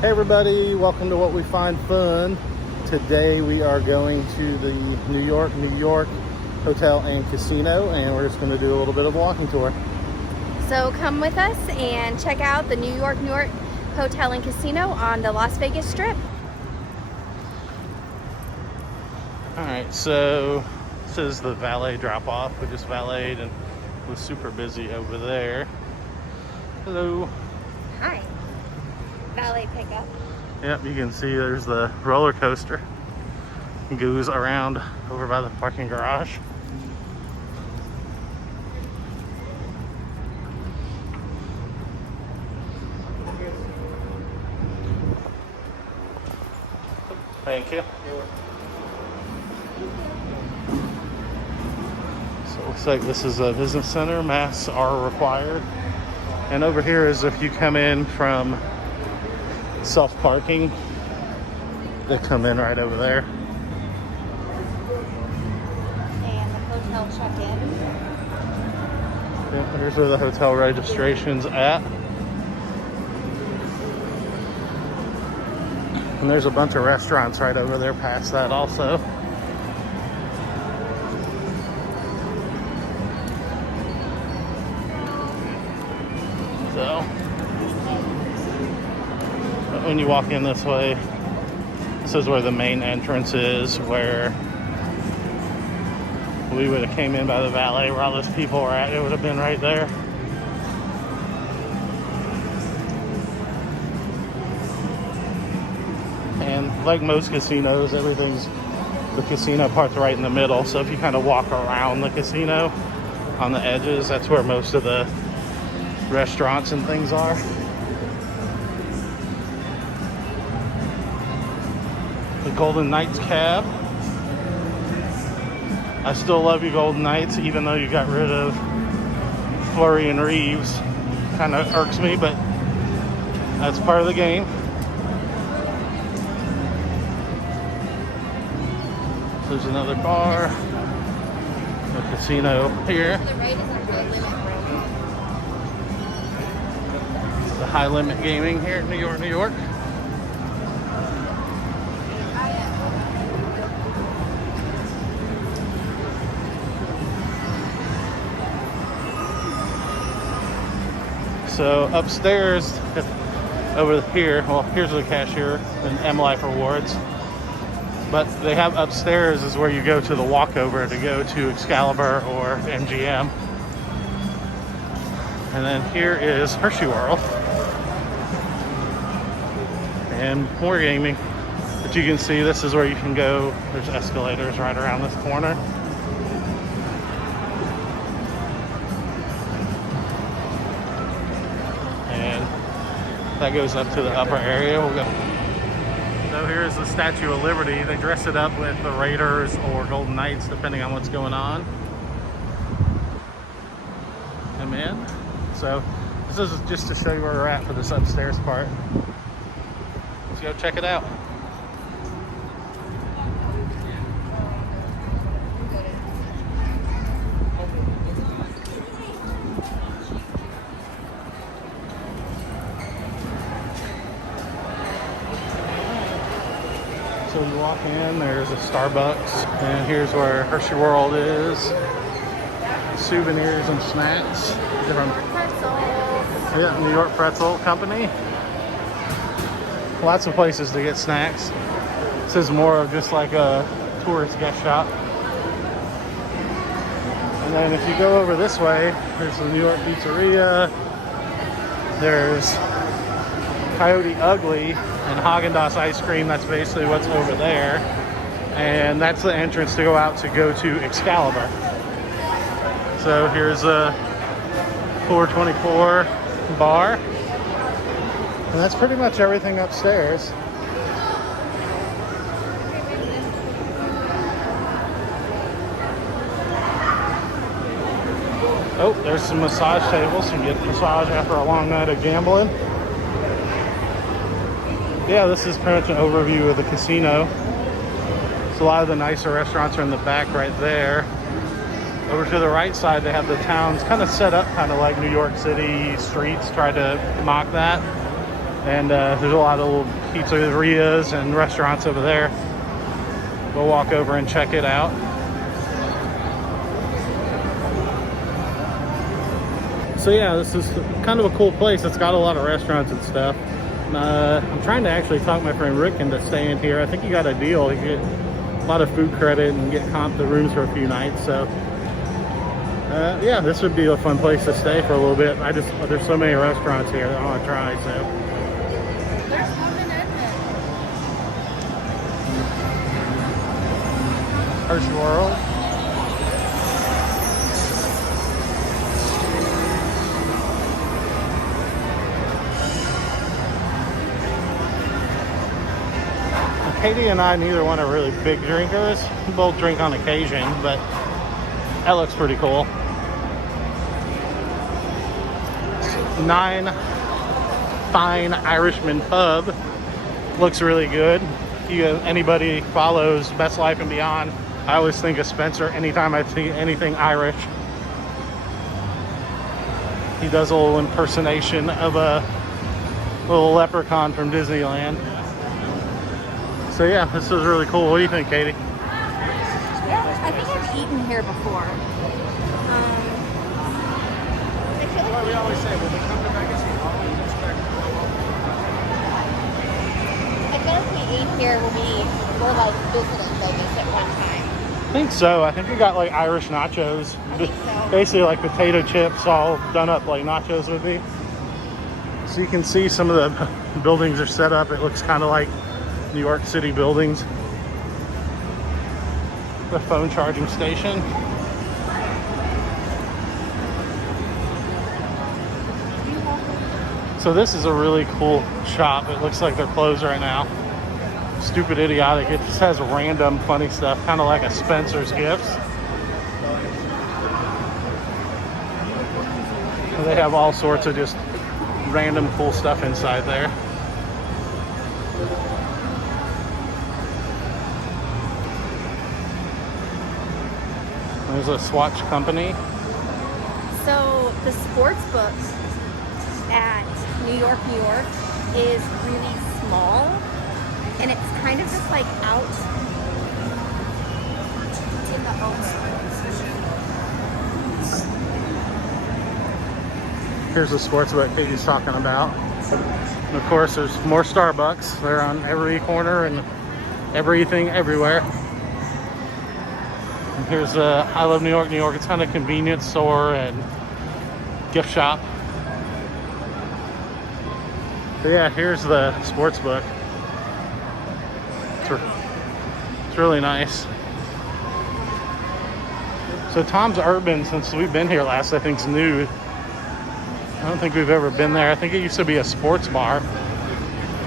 Hey everybody, welcome to What We Find Fun. Today we are going to the New York Hotel and Casino, and we're just going to do a little bit of a walking tour. So come with us and check out the New York Hotel and Casino on the Las Vegas Strip. Alright, so this is the valet drop-off. We just valeted and was super busy over there. Hello. Hi. Valet pickup. Yep, you can see there's the roller coaster. It goes around over by the parking garage. Thank you. So it looks like this is a business center. Masks are required. And over here is if you come in from self-parking, they come in right over there. And the hotel check-in. Yep, here's where the hotel registration's at. And there's a bunch of restaurants right over there past that also. So, when you walk in this way, this is where the main entrance is, where we would have came in by the valet where all those people were at. It would have been right there. And like most casinos, the casino part's right in the middle. So if you kind of walk around the casino on the edges, that's where most of the restaurants and things are. The Golden Knights cab. I still love you, Golden Knights, even though you got rid of Fleury and Reeves. Kind of irks me, but that's part of the game. There's another bar. A casino here. The High Limit Gaming here in New York, New York. So upstairs over here, well, here's the cashier and M Life Rewards. But they have upstairs is where you go to the walkover to go to Excalibur or MGM. And then here is Hershey World. And more gaming. But you can see this is where you can go. There's escalators right around this corner. And that goes up to the upper area. We'll go. So here's the Statue of Liberty. They dress it up with the Raiders or Golden Knights, depending on what's going on. Come in. So this is just to show you where we're at for this upstairs part. Let's go check it out. So you walk in, there's a Starbucks, and here's where Hershey World is. Souvenirs and snacks. Different. Yeah, New York Pretzel Company. Lots of places to get snacks. This is more of just like a tourist guest shop. And then if you go over this way, there's the New York Pizzeria. There's Coyote Ugly and Haagen-Dazs ice cream. That's basically what's over there. And that's the entrance to go to Excalibur. So here's a 424 bar. And that's pretty much everything upstairs. Oh, there's some massage tables. You can get a massage after a long night of gambling. Yeah, this is pretty much an overview of the casino. So a lot of the nicer restaurants are in the back right there. Over to the right side, they have the towns kind of set up kind of like New York City streets, try to mock that. And there's a lot of little pizzerias and restaurants over there. We'll walk over and check it out. So yeah, this is kind of a cool place. It's got a lot of restaurants and stuff. I'm trying to actually talk my friend Rick into staying here. I think he got a deal. He get a lot of food credit and get comp the rooms for a few nights. So yeah, this would be a fun place to stay for a little bit. There's so many restaurants here that I want to try. So There's one in Edmond. Hershey World. Katie and I, neither one are really big drinkers. We both drink on occasion, but that looks pretty cool. 9 Fine Irishman Pub. Looks really good. If anybody follows Best Life and Beyond, I always think of Spencer anytime I see anything Irish. He does a little impersonation of a little leprechaun from Disneyland. So yeah, this is really cool. What do you think, Katie? Yeah, I think I've eaten here before. I feel like We always say when we come to Vegas, we always expect we ate here when we were like visiting Vegas at one time. I think so. I think we got like Irish nachos. I think so. Basically like potato chips all done up like nachos would be. So you can see some of the buildings are set up. It looks kind of like New York City buildings. The phone charging station. So this is a really cool shop. It looks like they're closed right now. Stupid Idiotic. It just has random funny stuff, kind of like a Spencer's Gifts. So they have all sorts of just random cool stuff inside there. There's a Swatch company. So the sports book at New York is really small, and it's kind of just like out in the open. Here's the sports book Katie's talking about. And of course, there's more Starbucks. They're on every corner and everything everywhere. And here's I Love New York, New York. It's kind of a convenience store and gift shop. So yeah, here's the sports book. It's really nice. So Tom's Urban, since we've been here last, I think is new. I don't think we've ever been there. I think it used to be a sports bar,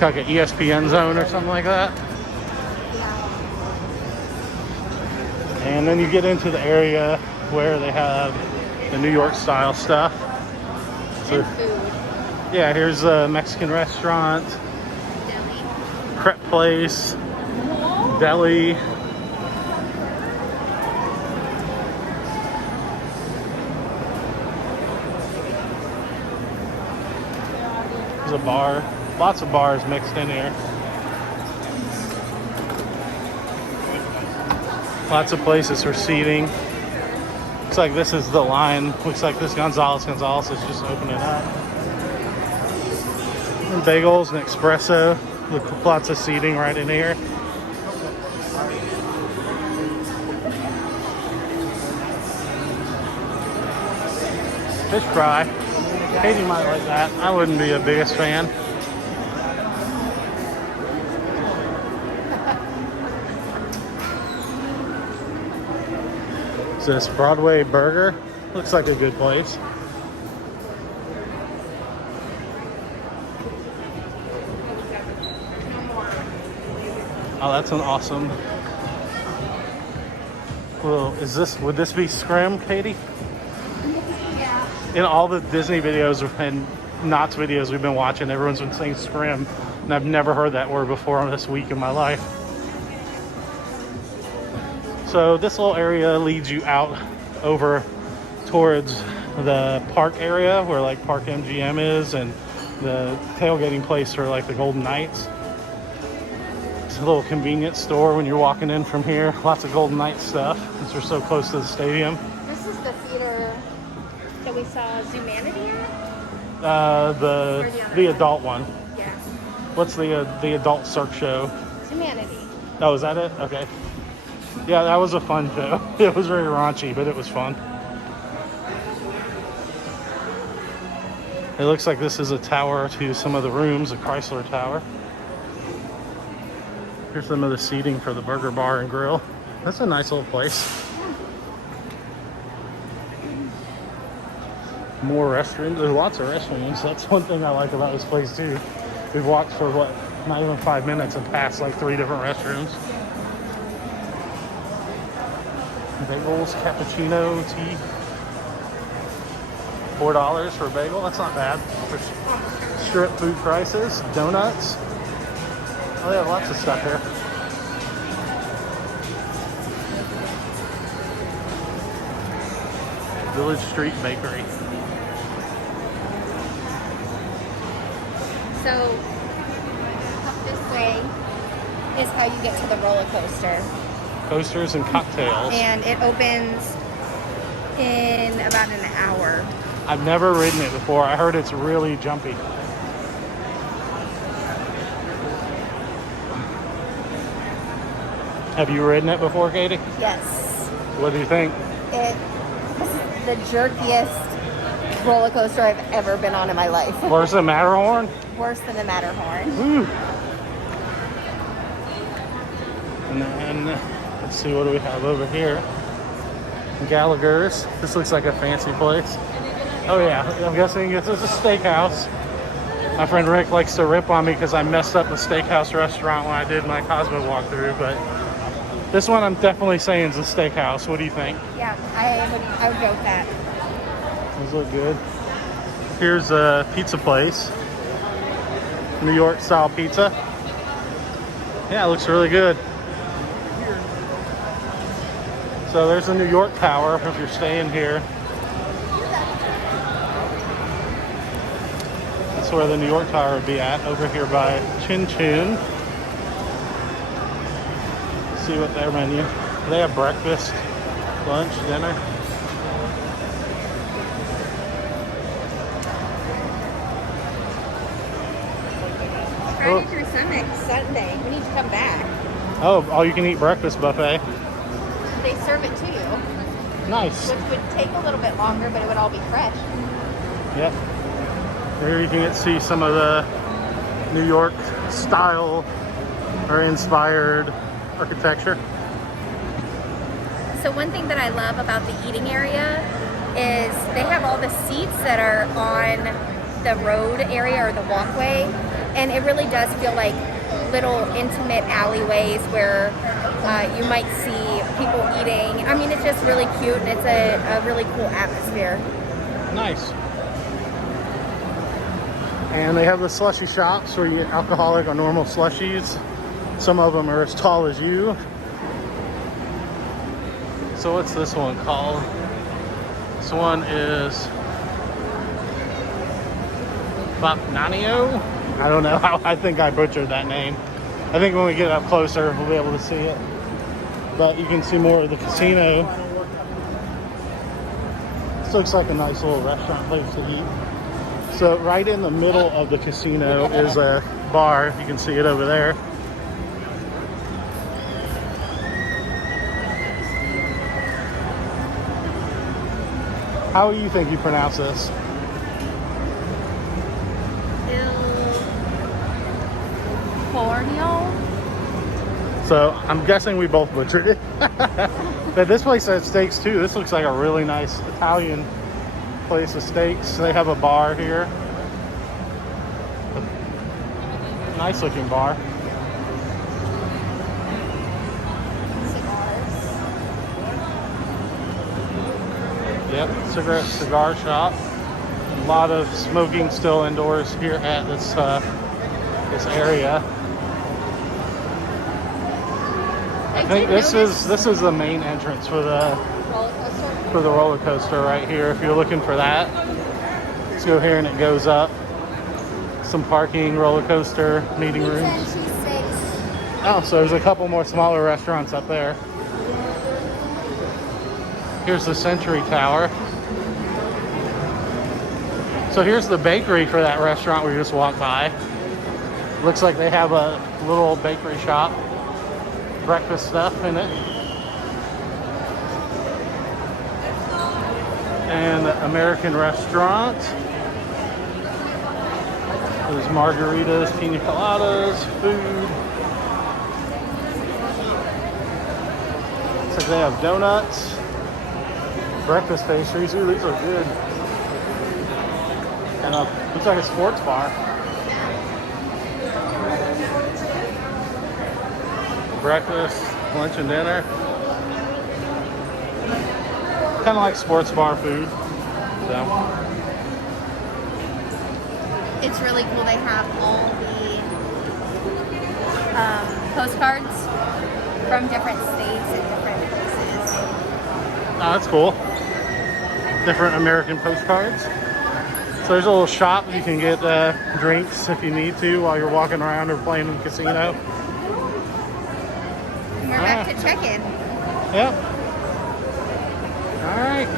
like an ESPN zone or something like that. And then you get into the area where they have the New York style stuff. So, And food. yeah, here's a Mexican restaurant, Deli. crepe place, deli. There's a bar. Lots of bars mixed in here. Lots of places for seating. Looks like this is the line. Looks like this Gonzalez is just opening up. And bagels and espresso. Lots of seating right in here. Fish fry. Katie might like that. I wouldn't be a biggest fan. Is this Broadway Burger? Looks like a good place. Oh, that's an awesome. Well, would this be scrim, Katie? Yeah. In all the Disney videos and Knott's videos we've been watching, everyone's been saying scrim, and I've never heard that word before on this week in my life. So this little area leads you out over towards the park area where like Park MGM is, and the tailgating place for like the Golden Knights. It's a little convenience store when you're walking in from here. Lots of Golden Knights stuff since we're so close to the stadium. This is the theater that we saw Zumanity at? The adult one. Yeah. What's the adult Cirque show? Zumanity. Oh, is that it? Okay. Yeah, that was a fun show. It was very raunchy, but it was fun. It looks like this is a tower to some of the rooms, a Chrysler Tower. Here's some of the seating for the burger bar and grill. That's a nice little place. More restrooms. There's lots of restrooms. That's one thing I like about this place too. We've walked for what, not even 5 minutes and passed like 3 different restrooms. Bagels, cappuccino, tea. $4 for a bagel. That's not bad. For strip food prices, donuts. Oh, they have lots of stuff here. Village Street Bakery. So, up this way is how you get to the roller coaster. Coasters and cocktails. And it opens in about an hour. I've never ridden it before. I heard it's really jumpy. Have you ridden it before, Katie? Yes. What do you think? This is the jerkiest roller coaster I've ever been on in my life. Worse than Matterhorn? Worse than the Matterhorn. Woo. And then, let's see, what do we have over here? Gallagher's. This looks like a fancy place. Oh yeah, I'm guessing this is a steakhouse. My friend Rick likes to rip on me because I messed up the steakhouse restaurant when I did my Cosmo walkthrough, but this one I'm definitely saying is a steakhouse. What do you think? Yeah, I would go with that. Those look good. Here's a pizza place. New York style pizza. Yeah, it looks really good. So there's the New York Tower if you're staying here. That's where the New York Tower would be at, over here by Chin Chin. See what their menu. They have breakfast, lunch, dinner. Trying through Sunday. We need to come back. Oh, all you can eat breakfast buffet. They serve it to you, Nice. which would take a little bit longer, but it would all be fresh. Yep. Here you can see some of the New York style or inspired architecture. So one thing that I love about the eating area is they have all the seats that are on the road area or the walkway, and it really does feel like little intimate alleyways where you might see people eating. I mean, it's just really cute, and it's a really cool atmosphere. Nice. And they have the slushy shops where you get alcoholic or normal slushies. Some of them are as tall as you. So what's this one called? This one is Bapnanio? I don't know. I think I butchered that name. I think when we get up closer, we'll be able to see it. But you can see more of the casino. This looks like a nice little restaurant place to eat. So right in the middle of the casino is a bar. You can see it over there. How do you think you pronounce this? Corneo? So I'm guessing we both butchered it. But this place has steaks too. This looks like a really nice Italian place of steaks. They have a bar here. Nice looking bar. Yep, cigar shop. A lot of smoking still indoors here at this area. I think this is the main entrance for the roller coaster right here. If you're looking for that, let's go here and it goes up. some parking, roller coaster, meeting Pizza and rooms. cheese sticks. Oh, so there's a couple more smaller restaurants up there. Here's the Century Tower. So here's the bakery for that restaurant we just walked by. Looks like they have a little bakery shop. Breakfast stuff in it. And American restaurant. There's margaritas, pina coladas, food. Looks like they have donuts, breakfast pastries. Ooh, these are good. And looks like a sports bar. Breakfast, lunch, and dinner. Kind of like sports bar food. So. It's really cool. They have all the postcards from different states and different places. Oh, that's cool. Different American postcards. So there's a little shop you can get drinks if you need to while you're walking around or playing in the casino. And we're back to check-in. Yep. All right.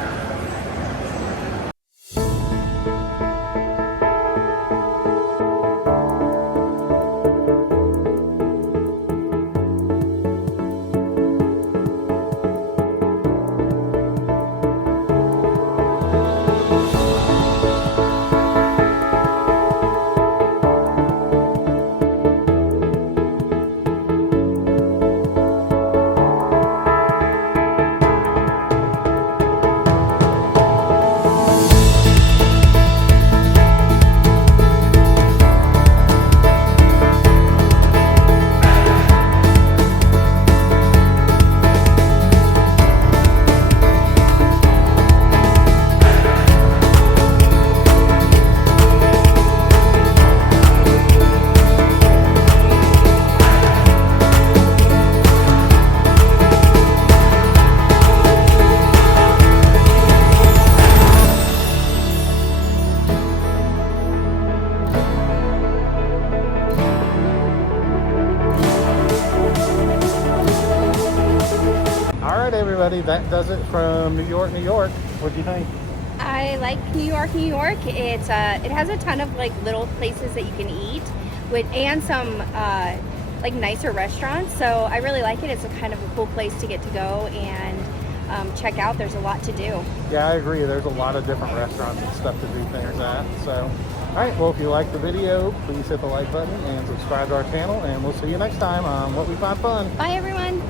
Everybody, that does it from New York, New York. What do you think? I like New York, New York. It has a ton of like little places that you can eat and some like nicer restaurants. So I really like it. It's a kind of a cool place to get to go and check out. There's a lot to do. Yeah, I agree. There's a lot of different restaurants and stuff to do things at. So, all right. Well, if you like the video, please hit the like button and subscribe to our channel. And we'll see you next time on What We Find Fun. Bye, everyone.